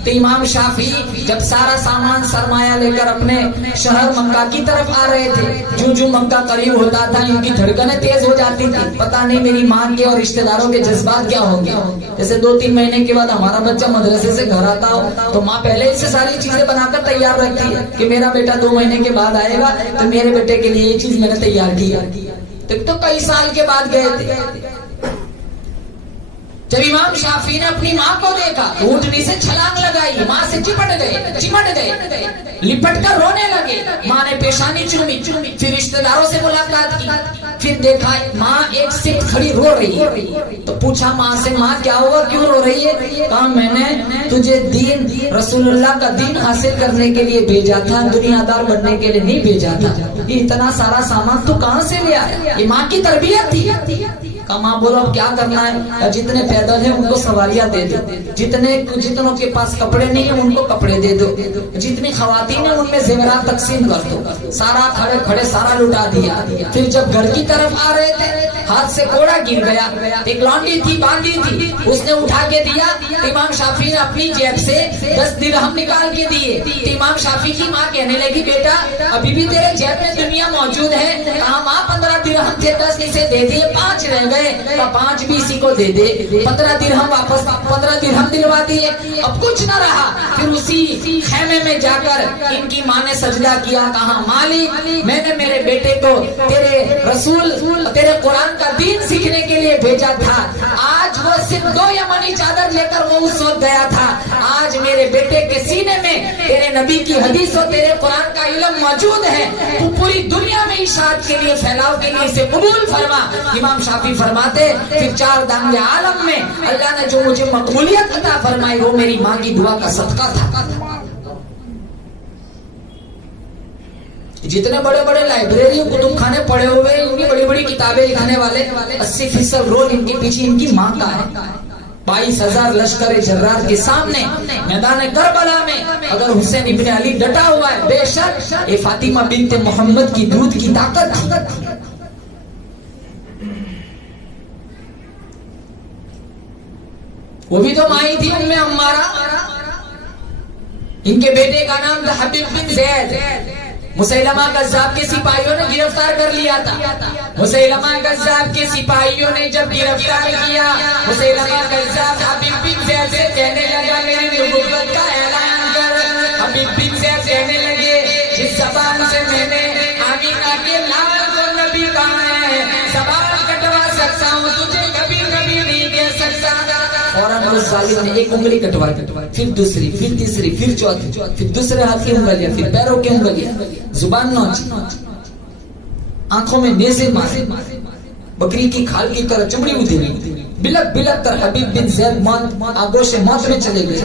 तो इमाम शाफी जब सारा सामान सरमाया लेकर अपने शहर मक्का की तरफ आ रहे थे, जो मक्का करीब होता था इनकी धड़कनें तेज हो जाती थी। पता नहीं मेरी माँ के और रिश्तेदारों के जज्बात क्या होंगे। जैसे 2-3 महीने के बाद हमारा बच्चा मदरसे से घर आता हो तो माँ पहले से सारी चीजें बनाकर तैयार रखती है कि मेरा बेटा 2 महीने के बाद आएगा तो मेरे बेटे के लिए ये चीज मैंने तैयार की। तो कई साल के बाद गए थे। जब इमाम शाफी ने अपनी माँ को देखा, ऊँटनी से छलांग लगाई, माँ से चिमट गए, लिपट कर रोने लगे। माँ ने पेशानी चूमी, फिर रिश्तेदारों से मुलाकात की, फिर देखा माँ एक सिट खड़ी रो रही है। तो पूछा माँ से, माँ क्या हुआ, क्यों रो रही है? कहा मैंने तुझे दीन रसूलुल्लाह का दीन हासिल करने के लिए भेजा था, दुनियादार बनने के लिए नहीं भेजा था। ये इतना सारा सामान तू कहाँ से ले आया? ये माँ की तरबियत थी। माँ बोलो अब क्या करना है? जितने पैदल हैं उनको सवारियां दे दो, जितनों के पास कपड़े नहीं है उनको कपड़े दे दो, जितनी खवातीन है उनमें जेवरात तकसीम कर दो। सारा खड़े सारा लुटा दिया। फिर जब घर की तरफ आ रहे थे हाथ से कोड़ा गिर गया, एक लौंडी थी बांधी थी, उसने उठा के दिया। इमाम शाफी ने अपनी जेब से 10 दिरहम निकाल के दिए। इमाम शाफी की माँ कहने लगी बेटा अभी भी तेरे जेब में दुनिया मौजूद है? कहा माँ 15 दिरहम थे, 10 इसे दे दिए, 5 रह गए, 5 भी इसी को दे दे। 15 दिरहम वापस 15 दिरहम दिलवा दिए। अब कुछ न रहा। फिर उसी खेमे में जाकर इनकी माँ ने सजदा किया, कहा मालिक मैंने मेरे बेटे को तेरे रसूल तेरे कुरान का दीन सीखने के लिए भेजा था। आज वो सिर्फ 2 यमनी चादर लेकर वो उस वक्त गया था। आज मेरे बेटे के सीने में तेरे नबी की हदीस और तेरे कुरान का इल्म मौजूद है। तू पूरी दुनिया में इशाअत के लिए फैलाव के लिए इसे कबूल फरमा। इमाम शाफी फरमाते फिर 4 दांगे आलम में अल्लाह ने जो मुझे मकबूलियत अता फरमाई वो मेरी माँ की दुआ का सदका था। जितने बड़े बड़े लाइब्रेरी कुतुब खाने पड़े हुए इनकी बड़ी बड़ी किताबें लिखाने वाले 80% रोल इनके पीछे इनकी माँ का है। 22,000 लश्कर जर्रार के सामने मैदान करबला में अगर हुसैन इब्ने अली डटा हुआ है, बेशक ये फातिमा बिनते मोहम्मद की दूध की ताकत थी। वो भी तो माई थी उम्मे अम्मारा। इनके बेटे का नाम था हबीब बिन ज़ैद। मुसैलमा कज़्ज़ाब के सिपाहियों ने गिरफ्तार कर लिया था। मुसैलमा कज़्ज़ाब के सिपाहियों ने जब गिरफ्तार किया, मुसैलमा कज़्ज़ाब हबीब बिन ज़ैद से कहने लगा मेरी नबुव्वत का ऐलान कर। हबीब बिन ज़ैद कहने लगे जिस ज़बान से मैंने आमिना के लाल को नबी कहा है, ज़बान कटवा सकता हूँ, तुझे कभी नहीं कह सकता। फौरन उस जालिम ने एक उंगली कटवाई, फिर दूसरी, फिर तीसरी, फिर चौथी, फिर दूसरे हाथ की उंगलियां, फिर पैरों की उंगलियां, जुबान नोची, आंखों में नेज़े मारे, बकरी की खाल की तरह चमड़ी उधेड़ी, बिलक बिलक कर हबीब बिन ज़ैद आगोश मौत में चले गए।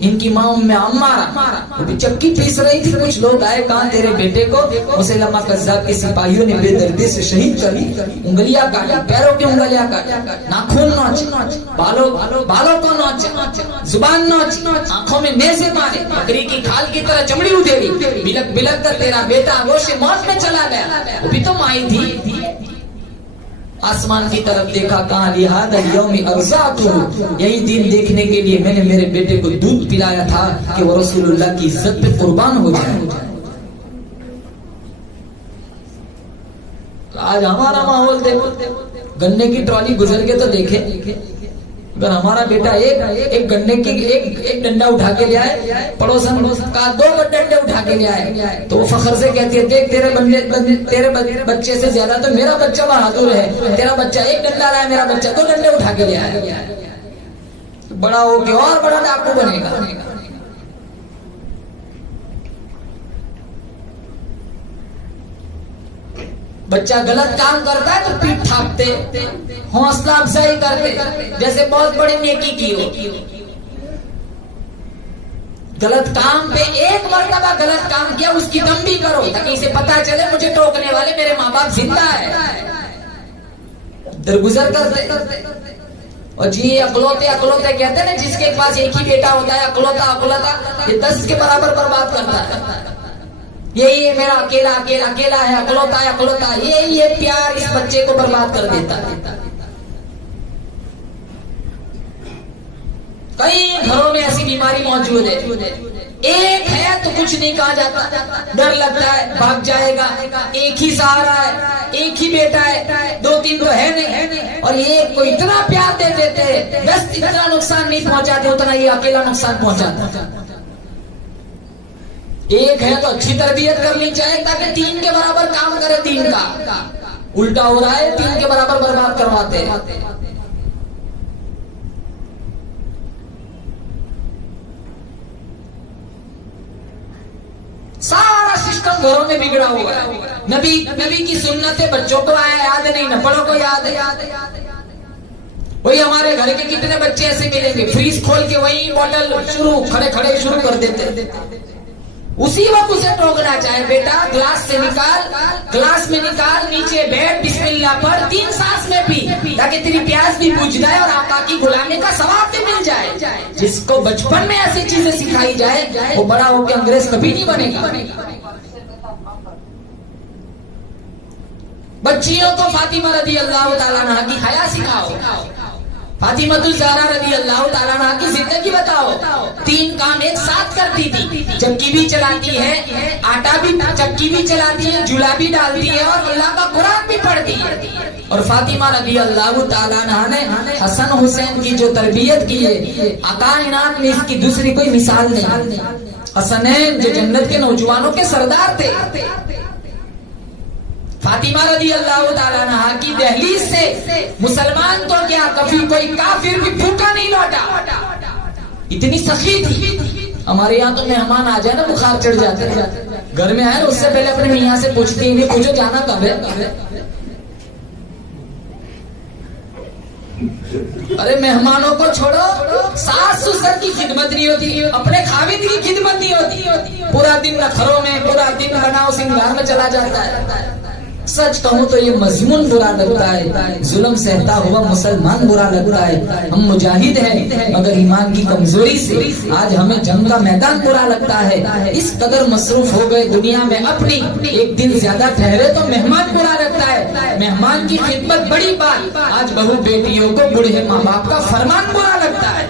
इनकी माँ उम्मे अम्मारा भी चक्की पीस रही थी। कुछ लोग आए, कहा तेरे बेटे को मुसैलमा कज़्ज़ाब के सिपाहियों ने बेदर्दी से शहीद कर ली, उंगलियां काटी, पैरों की उंगलियां काटी, नाखून नोच, बालों को नोच, जुबान नोच, आंखों में नेज़े मारे, बकरी की खाल की तरह चमड़ी उधेड़ी, बिलक बिलक कर तेरा बेटा आगोश मौत में चला गया। वो भी तो माई थी। आसमान की तरफ देखा, कहा लिहादा यौमी अर्ज़ातुहु, यही दिन देखने के लिए मैंने मेरे बेटे को दूध पिलाया था कि वो रसूलुल्लाह की इज्जत पे कुर्बान हो जाए। तो आज हमारा माहौल देखो, गन्ने की ट्रॉली गुजर के तो देखे, अगर हमारा बेटा एक गन्ने की एक डंडा उठा के ले आए, पड़ोसन का 2 डंडे उठा के ले आए, तो वो फख्र से कहती है देख तेरे बच्चे से ज्यादा तो मेरा बच्चा बहादुर है, तेरा बच्चा 1 डंडा लाया, मेरा बच्चा 2 डंडे उठा के ले आया। बड़ा हो के और बड़ा डाकू बनेगा। बच्चा गलत काम करता है तो पीठ थापते, हौसला अफजाई करते, जैसे बहुत बड़ी नेकी की हो। गलत काम पे एक मर्तबा गलत काम किया, उसकी दम भी करो ताकि इसे पता चले मुझे टोकने वाले मेरे माँ बाप जिंदा है। दरगुजर करते और जी अकलौते अकलौते कहते हैं ना, जिसके पास एक ही बेटा होता है अकलौता अकलौता, ये 10 के बराबर बर्बाद करता है। यही है मेरा अकेला अकेला अकेला है, अकलौता है अकलौता, यही है प्यार इस बच्चे को बर्बाद कर देता है। कई घरों में ऐसी बीमारी मौजूद है, एक है तो कुछ नहीं कहा जाता, डर लगता है भाग जाएगा, एक ही सहारा है, एक ही बेटा है, 2-3 तो है नहीं, और एक को इतना प्यार दे देते हैं, बस इतना नुकसान नहीं पहुंचाते उतना ये अकेला नुकसान पहुंचाता। एक है तो अच्छी तरबियत करनी चाहिए ताकि 3 के बराबर काम करे, 3 का उल्टा हो रहा है, 3 के बराबर बर्बाद करवाते हैं। सारा सिस्टम घरों में बिगड़ा हुआ है। नबी की सुन्नतें बच्चों को याद नहीं, न बड़ों को याद है। वही हमारे घर के कितने बच्चे ऐसे मिलेंगे, फ्रीज खोल के वही बॉटल शुरू खड़े खड़े शुरू कर देते, उसी वक्त उसे टोकना चाहे, बेटा ग्लास से निकाल, ग्लास में निकाल, नीचे बैठ, बिस्मिल्लाह पढ़, 3 सांस में पी, ताकि तेरी प्यास भी बुझ जाए और आका की गुलामी का सवाब भी मिल जाए। जिसको बचपन में ऐसी चीजें सिखाई जाए वो बड़ा होकर अंग्रेज कभी नहीं बनेगा। बच्चियों को फातिमा रदी अल्लाह ताला अन्हा की हया सिखाओ, फातिमातुल ज़हरा रदी अल्लाह ताला अन्हा की जिंदगी बताओ। 3 काम एक साथ करती थी, चक्की भी चलाती है, आटा भी, चक्की भी चलाती है, चूल्हा भी डालती है और अल्लाह का कुरान भी पढ़ती है। और फातिमा रदी अल्लाह ताला अन्हा ने हसन हुसैन की जो तरबियत की है, कायनात में इसकी दूसरी कोई मिसाल नहीं। हसनैन जो जन्नत के नौजवानों के सरदार थे, फातिमा रदी अल्लाह ताला अन्हा की दहलीज से मुसलमान तो क्या कभी कोई काफिर भी भूखा नहीं लौटा, इतनी सखी थी। हमारे यहाँ तो मेहमान आ जाए ना बुखार चढ़ जाते हैं, घर में आए उससे पहले अपने मियाँ से पूछते हैं पूछो जाना कब है। अरे मेहमानों को छोड़ो, सास ससुर की खिदमत नहीं होती, अपने खाविद की खिदमत नहीं होती, पूरा दिन नखरों में, पूरा दिन बनाओ सिंगार में चला जाता है। सच कहूँ तो ये मजमून बुरा लगता है, जुल्म सहता हुआ मुसलमान बुरा लगता है। हम मुजाहिद हैं मगर ईमान की कमजोरी से आज हमें जंग का मैदान बुरा लगता है। इस कदर मसरूफ हो गए दुनिया में अपनी, एक दिन ज्यादा ठहरे तो मेहमान बुरा लगता है। मेहमान की खिदमत बड़ी बात, आज बहू बेटियों को बूढ़े माँ बाप का फरमान बुरा लगता है।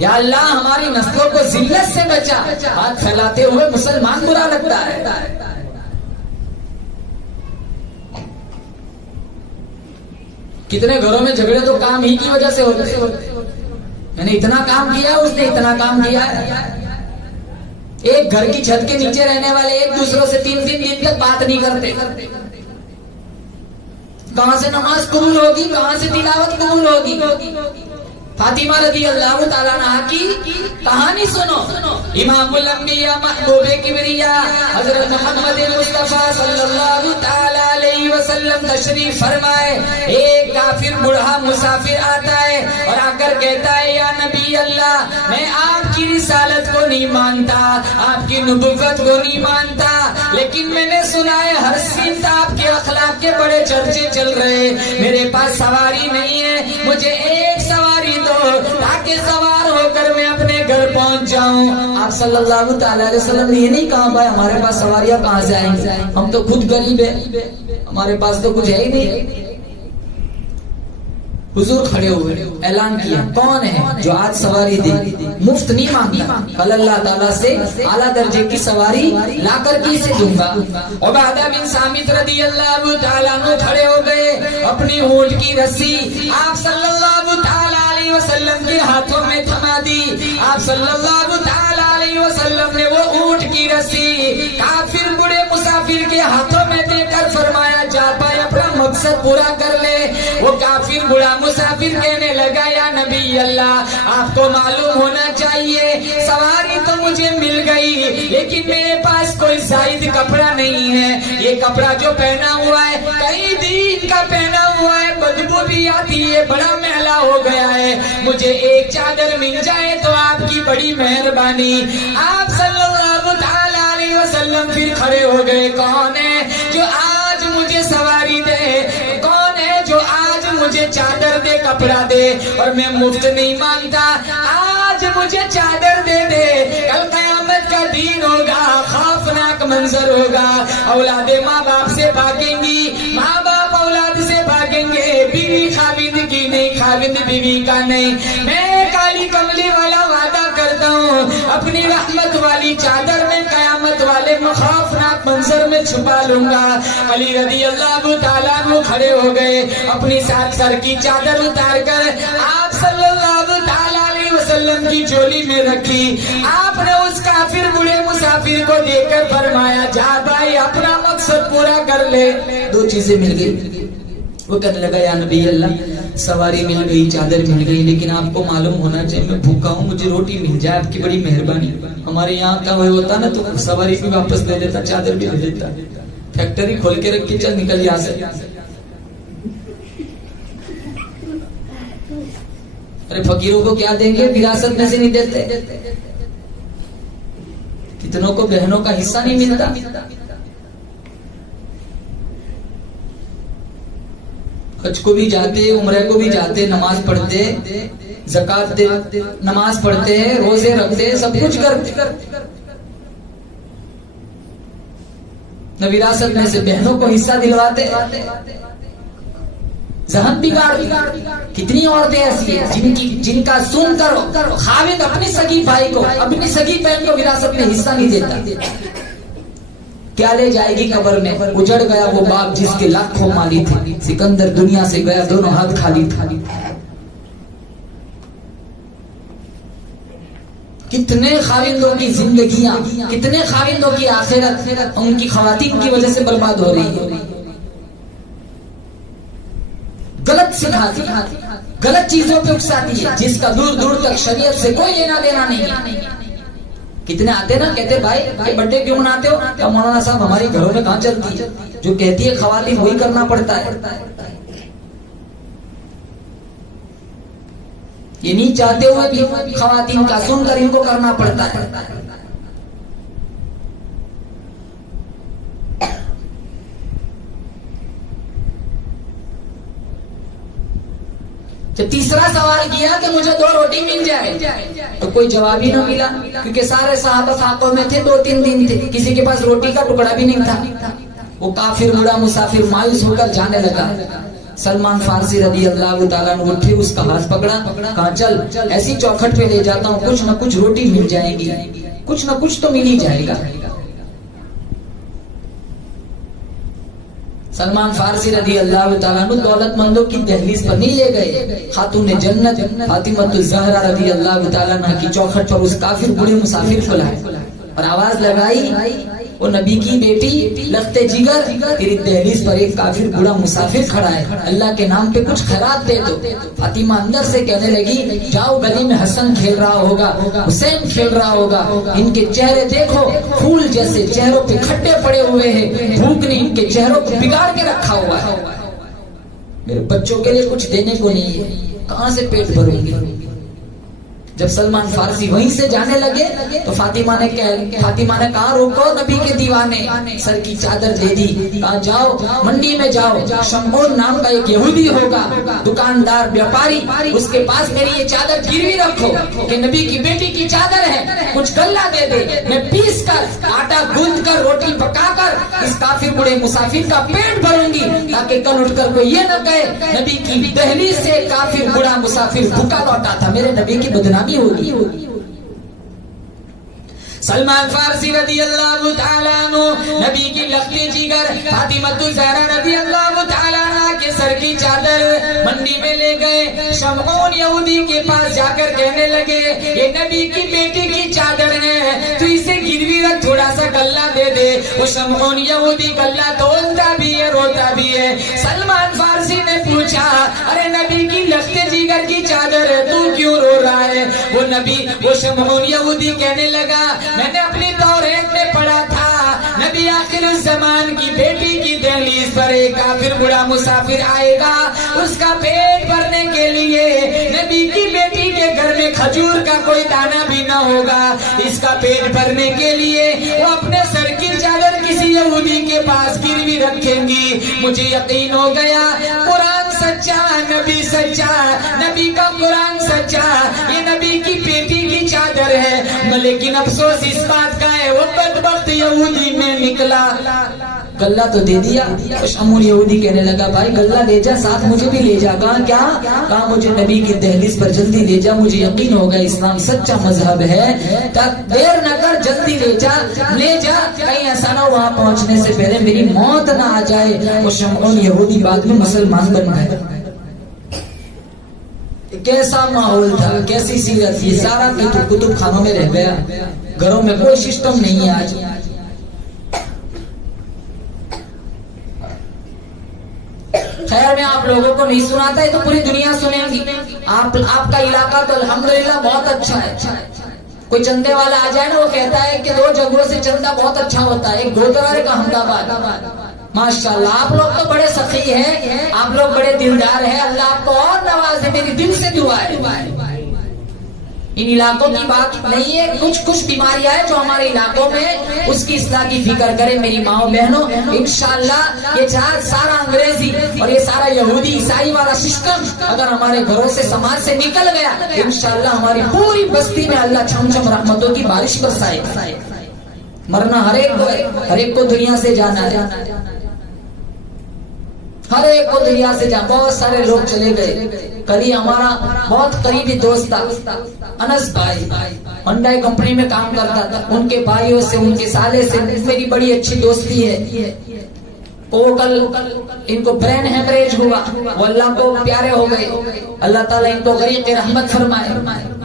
या अल्लाह हमारी नस्लों को जिल्लत से बचा, हाथ फैलाते हुए मुसलमान बुरा लगता है। कितने घरों में झगड़े तो काम ही की वजह से होते हैं। मैंने इतना काम किया, उसने इतना काम किया। एक घर की छत के नीचे रहने वाले एक दूसरों से 3-3 दिन तक बात नहीं करते। कहां से नमाज कबूल होगी, कहां से तिलावत कबूल होगी। फातिमा रदी अल्लाह ताला अन्हा की कहानी सुनो। इमामुल अंबिया महबूबे किबरिया हजरत मोहम्मद मुस्तफा सल्लल्लाहु ताला अलैहि वसल्लम तशरीफ फरमाए। एक काफिर बूढ़ा मुसाफिर आता है और आकर कहता है या नबी अल्लाह, मैं आपकी रिसालत को नहीं मानता, आपकी नबुव्वत को नहीं मानता, लेकिन मैंने सुना है हर सिमत आपके अखलाक के बड़े चर्चे चल रहे। मेरे पास सवारी नहीं है, मुझे एक सवारी ताकि सवार होकर मैं अपने घर पहुंच जाऊं। आप सल्लल्लाहु अलैहि वसल्लम ने ये नहीं कहा भाई हमारे पास सवारियां कहां से आएंगी, हम तो खुद गरीब है, हमारे पास तो कुछ है ही नहीं। हुजूर खड़े हुए, ऐलान किया कौन है जो आज सवारी दे, मुफ्त नहीं मांगता, कल अल्लाह ताला से आला दर्जे की सवारी ला कर के इसे दूंगा। उबादा बिन सामित रदियल्लाहु ताला अन्हु खड़े हो गए, अपनी ऊंट की रस्सी आप सल्लल्लाहु ताला अलैहि अलैहि वसल्लम के हाथों में थमा दी। आप सल्लल्लाहु ताला अलैहि वसल्लम ने वो ऊंट की रस्सी काफिर बूढ़े मुसाफिर के हाथों में देकर फरमाया, जा भाई अपना मकसद पूरा कर ले। वो काफिर बूढ़ा मुसाफिर कहने लगा, या नबी अल्लाह, आपको मालूम होना चाहिए सवारी तो मुझे मिल गई, लेकिन मेरे पास कोई जायद कपड़ा नहीं है। ये कपड़ा जो पहना हुआ है कई दिन का पहना हुआ है, बदबू भी आती है, बड़ा मैला हो गया है। मुझे एक चादर मिल जाए तो आपकी बड़ी मेहरबानी। आप सल्लल्लाहु ताला अलैहि वसल्लम फिर खड़े हो गए। कौन है जो आज मुझे सवारी दे? कौन है जो आज मुझे चादर दे, कपड़ा दे? और मैं मुफ्त नहीं मांगता, आज मुझे चादर दे दे। कल कयामत का दिन होगा, खौफनाक मंजर होगा। औलादे माँ बाप से भागेंगी, माँ बाप औलाद से भागेंगे। बीवी खाविंद की नहीं, खाविंद बीवी का नहीं। मैं काली कमली वाला वादा करता हूँ, अपनी रहमत वाली चादर में कयामत वाले खौफनाक मंजर में छुपा लूंगा। अली रज़ी अल्लाह ताला अन्हु खड़े हो गए, अपनी साथ सर की चादर उतार कर आप सल्लल्लाहु ताला अलैहि वसल्लम की झोली में रखी। आपने उस काफिर बूढ़े मुसाफिर को देकर फरमाया, जा भाई अपना मकसद पूरा कर ले। दो चीजें मिल गई। वो कहने लगा, या नबी अल्लाह, सवारी मिल गई, चादर मिल गई, लेकिन आपको मालूम होना चाहिए मैं भूखा हूँ, मुझे रोटी मिल जाए, आपकी बड़ी मेहरबानी। हमारे यहाँ का वही होता ना, तो सवारी भी वापस ले लेता, चादर भी ले लेता। फैक्ट्री खोल के रख के चल निकल यहाँ से। अरे फकीरों को क्या देंगे, विरासत में से नहीं देते। कितनों को बहनों का हिस्सा नहीं मिलता। हज को भी जाते, उम्रे को भी जाते, नमाज पढ़ते, ज़कात दे, नमाज पढ़ते, रोजे रखते, सब कुछ करते, न विरासत में से बहनों को हिस्सा दिलवाते। जहन बिगाड़। कितनी औरतें ऐसी है जिनका सुनकर खाविद अपनी सगी भाई को, अपनी सगी बहन को विरासत में हिस्सा नहीं देता। क्या ले जाएगी कब्र में? उजड़ गया वो बाप जिसके लाखों माली थे। सिकंदर दुनिया से गया, दोनों हाथ खाली था। कितने खाविंदों की जिंदगियां, कितने खाविंदों की आखिरत उनकी खवातीन की वजह से बर्बाद हो रही है। गलत सिखाती, गलत चीजों पे उकसाती है, जिसका दूर दूर तक शरीयत से कोई लेना देना नहीं है। कितने आते ना, कहते भाई बर्थडे क्यों मनाते हो? क्या मौलाना साहब हमारी घरों में कहाँ चलती है, जो कहती है खवातीन वही करना पड़ता है। ये नहीं चाहते हुए भी खवातीन का सुनकर इनको करना पड़ता है। जब तीसरा सवाल किया कि मुझे 2 रोटी मिल जाए, तो कोई जवाब ही ना मिला, क्योंकि सारे सहाबा फाकों में थे, 2-3 दिन थे, किसी के पास रोटी का टुकड़ा भी नहीं था। वो काफिर बूढ़ा मुसाफिर मायूस होकर जाने लगा। सलमान फारसी रज़ी अल्लाह ताला अन्हु उठे, उसका हाथ पकड़ा, कहा चल ऐसी चौखट पे ले जाता हूँ, कुछ न कुछ रोटी मिल जाएगी, कुछ न कुछ तो मिल ही जाएगा। सलमान फारसी रज़ी अल्लाह ताला अन्हु दौलतमंदों की दहलीज पर नहीं ले गए। खातून जन्नत फातिमतुज़ ज़हरा रज़ी अल्लाह ताला अन्हा की चौखट पर उस काफिर बूढ़े मुसाफिर को लाए और आवाज लगाई, वो नबी की बेटी लख्ते जिगर, तेरी दहलीज पर एक काफिर बूढ़ा मुसाफिर खड़ा है, अल्लाह के नाम पे कुछ खैरात दे दो। फातिमा अंदर से कहने लगी, जाओ गली में हसन खेल रहा होगा, हुसैन खेल रहा होगा, इनके चेहरे देखो फूल जैसे, चेहरों पे खट्टे पड़े हुए हैं, भूख ने इनके चेहरों को बिगाड़ के रखा हुआ है। मेरे बच्चों के लिए कुछ देने को नहीं है, कहां से पेट भरूंगी? जब सलमान फारसी वहीं से जाने लगे तो फातिमा ने कहा, रोको नबी के दीवाने, सर की चादर दे दी, कहा जाओ मंडी में जाओ, शमून नाम का एक यहूदी होगा, दुकानदार व्यापारी, उसके पास मेरी ये चादर गिरवी रखो कि नबी की बेटी की चादर है, कुछ गल्ला दे दे, मैं पीस कर आटा गूंद कर रोटी पकाकर इस काफिर बूढ़े मुसाफिर का पेट भरूंगी, ताकि कल उठकर कोई ये न कहे नबी की दहलीज से काफिर बूढ़ा मुसाफिर भूखा लौटा था, मेरे नबी की बदनामी होगी। सलमान फारसी रदी अल्लाह तआला अन्हु नबी की लखते जिगर फातिमा ज़हरा रदी अल्लाह तआला के सर की चादर मंडी में ले गए। शमऊन यहूदी के पास जाकर कहने लगे ये नबी की बेटी की चादर है, तो इसे गिरवी रख, थोड़ा सा गल्ला दे दे। वो शमऊन यहूदी गल्ला तोलता भी है, रोता भी है। सलमान फारसी ने पूछा अरे नबी की लखते जिगर की चादर है, तू क्यों रो रहा है? वो शमऊन यहूदी कहने लगा मैंने अपनी तौरात में पढ़ा था नबी आखिर ज़मान की बेटी की दहलीज पर एक काफिर बूढ़ा मुसाफिर आएगा, उसका पेट भरने के लिए नबी की बेटी के घर में खजूर का कोई दाना भी न होगा। इसका पेट भरने के लिए वो अपने सर की चादर किसी यहूदी के पास गिरवी रखेंगी। मुझे यकीन हो गया कुरान सच्चा, नबी सच्चा, नबी का कुरान सच्चा, ये नबी की बेटी की चादर है। लेकिन अफसोस इस बात का है वो बदबख्त यहूदी में निकला। गल्ला तो दे दिया। शमऊन यहूदी कहने लगा भाई गल्ला ले जा, साथ मुझे भी ले जा। कहा मुझे नबी की दहलीज पर जल्दी ले जा, मुझे यकीन होगा इस्लाम सच्चा मजहब है, देर न कर, जल्दी ले जा। कहीं ऐसा ना वहां पहुंचने से पहले मेरी मौत ना आ जाए। वो शमऊन यहूदी बाद में मुसलमान बन गए। कैसा माहौल था, कैसी सीरत थी, सारा कुतुब खानों में रह गया, घरों में कोई सिस्टम नहीं है आज। खैर मैं आप लोगों को नहीं सुनाता है तो पूरी दुनिया सुनेगी। आपका इलाका तो अल्हम्दुलिल्लाह बहुत अच्छा है। कोई चंदे वाला आ जाए ना, वो कहता है कि 2 जगहों से चंदा बहुत अच्छा होता है, एक गोदरा एक अहमदाबाद। माशाल्लाह आप लोग तो बड़े सखी हैं, आप लोग बड़े दिलदार हैं, अल्लाह आपको और नवाजे, मेरी दिल से दुआ है। इन इलाकों की बात नहीं है, कुछ बीमारियां हैं जो हमारे इलाकों में, उसकी इस्लाह की फिक्र करे मेरी माओ बहनों। इंशाअल्लाह ये सारा अंग्रेजी और ये सारा यहूदी ईसाई वाला सिस्टम अगर हमारे घरों से, समाज से निकल गया, इंशाअल्लाह हमारी पूरी बस्ती में अल्लाह छमछम रहमतों की बारिश बरसाएगा। मरना हर एक को दुनिया से जाना है, हर एक को दुनिया से जा। बहुत सारे लोग चले गए। कल ही हमारा बहुत करीबी दोस्त था अनस भाई, होंडा कंपनी में काम करता था। उनके भाइयों से, उनके साले से मेरी बड़ी अच्छी दोस्ती है। वो कल इनको ब्रेन हेमरेज हुआ, वो अल्लाह को प्यारे हो गए। अल्लाह ताला इनको गरीब की रहमत फरमाए,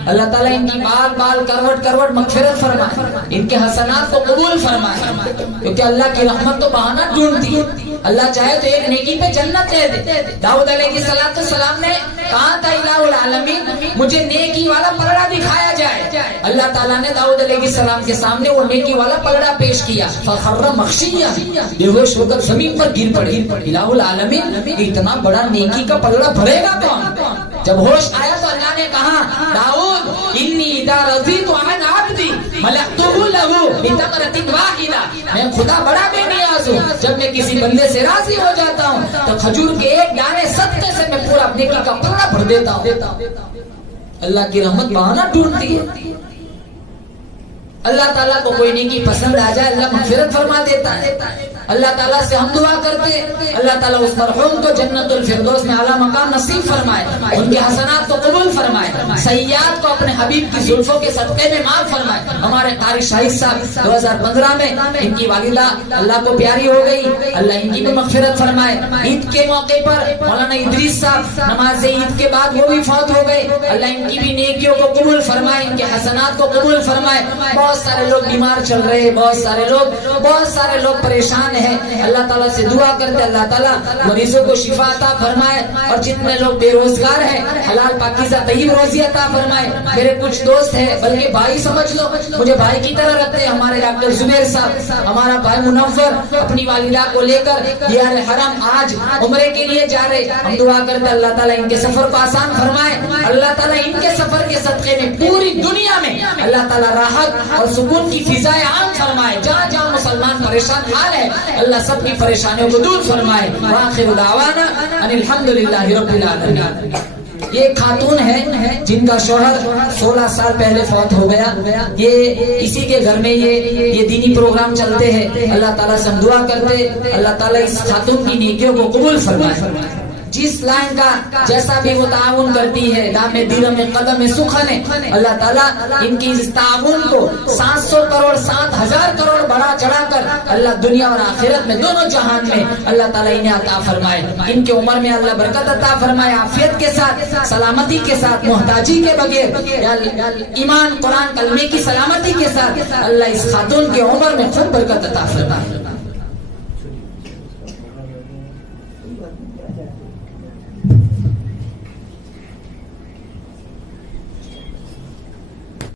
अल्लाह ताला इनकी बाल करवट मगफिरत फरमाए, इनके हसनात को कबूल फरमाए, क्योंकि अल्लाह की रहमत तो बहाना ढूंढती है। अल्लाह चाहे तो एक नेकी पे जन्नत दे दे। दाऊद अलैहिस्सलाम ने कहा था इलाहुल आलमीन मुझे नेकी वाला पलड़ा दिखाया जाए। अल्लाह ताला ने दाऊद अलैहिस्सलाम के सामने वो नेकी वाला पलड़ा पेश किया। फखर्रा मखशिया, बेहोश होकर जमीन पर गिर पड़े। इलाहुल आलमीन इतना बड़ा नेकी का पलड़ा भरेगा कौन? जब होश आया तो अल्लाह ने कहा दाऊद इन्नी इदा रज़ीतु अन अब्दी मलअतुहु लहु बितमरतिन वाहिदा, मैं खुदा बड़ा बेनियाज हूँ, जब मैं किसी बंदे से राजी हो जाता हूँ तो खजूर के एक दाने सदके से मैं पूरा नेकी का पलड़ा भर देता हूँ। अल्लाह की रहमत बहाना ढूंढती है। अल्लाह ताला को कोई नेकी पसंद आ जाए, अल्लाह मग़फ़िरत फरमा देता है। अल्लाह ताला से हम दुआ करते, अल्लाह ताला उस मरहूम को जन्नतुल फिरदौस में आला मकाम नसीब फरमाए, उनके हसनात को कबूल फरमाए, सय्यात को अपने हबीब की जुल्फों के सदक़े में माफ फरमाए। हमारे कारी शाहिद साहब 2015 में इनकी वालिदा अल्लाह को प्यारी हो गई, अल्लाह इनकी भी मग़फ़िरत फरमाए। ईद के मौके पर मौलाना इदरीस साहब नमाज ईद के बाद वो भी फौत हो गए, अल्लाह इनकी भी नेकियों को कबूल फरमाए, इनके हसनात को कबूल फरमाए। बहुत सारे लोग बीमार चल रहे हैं, बहुत सारे लोग परेशान है। अल्लाह ताला से दुआ करते अल्लाह ताला मरीजों को शिफा अता फरमाए, और जितने लोग बेरोजगार हैं हलाल पाकीज़ा तय्यब रोजी अता फरमाए। मेरे कुछ दोस्त हैं, बल्कि भाई समझ लो, मुझे भाई की तरह रखते हैं, हमारे डॉक्टर जुबैर साहब, हमारा भाई मुनव्वर अपनी वालिदा को लेकर यार हरम आज उम्रे के लिए जा रहे। हम दुआ करते अल्लाह ताला इनके सफर को आसान फरमाए, अल्लाह ताला इनके सफर के सदक़े में पूरी दुनिया में अल्लाह ताला राहत और सुकून की फिजाएं आम फरमाए। जहाँ जहाँ मुसलमान परेशान हाल है अल्लाह सबकी परेशानियों को दूर फरमाए। आखिर दावाना अनिल हम्दुलिल्लाहि रब्बिल आलमीन। ये खातून है जिनका शौहर 16 साल पहले फौत हो गया। ये इसी के घर में ये दीनी प्रोग्राम चलते हैं। अल्लाह ताला से हम दुआ करते अल्लाह ताला इस खातून की नेकियों को कबूल फरमाए। जिस लाइन का जैसा भी वो ताउन करती है, दामे दिल में कदम में सुखन है, अल्लाह ताला इनकी इस ताउन को 700 करोड़ 7,000 करोड़ बढ़ा चढ़ाकर अल्लाह दुनिया और आखिरत में दोनों जहान में अल्लाह ताला इन्हें अता फरमाए। इनके उम्र में अल्लाह बरकत अता फरमाए, आफियत के साथ, सलामती के साथ, मोहताजी के बगैर, ईमान कुरान कलमे की सलामती के साथ अल्लाह इस खातून की उम्र में खूब बरकत अता फरमाए।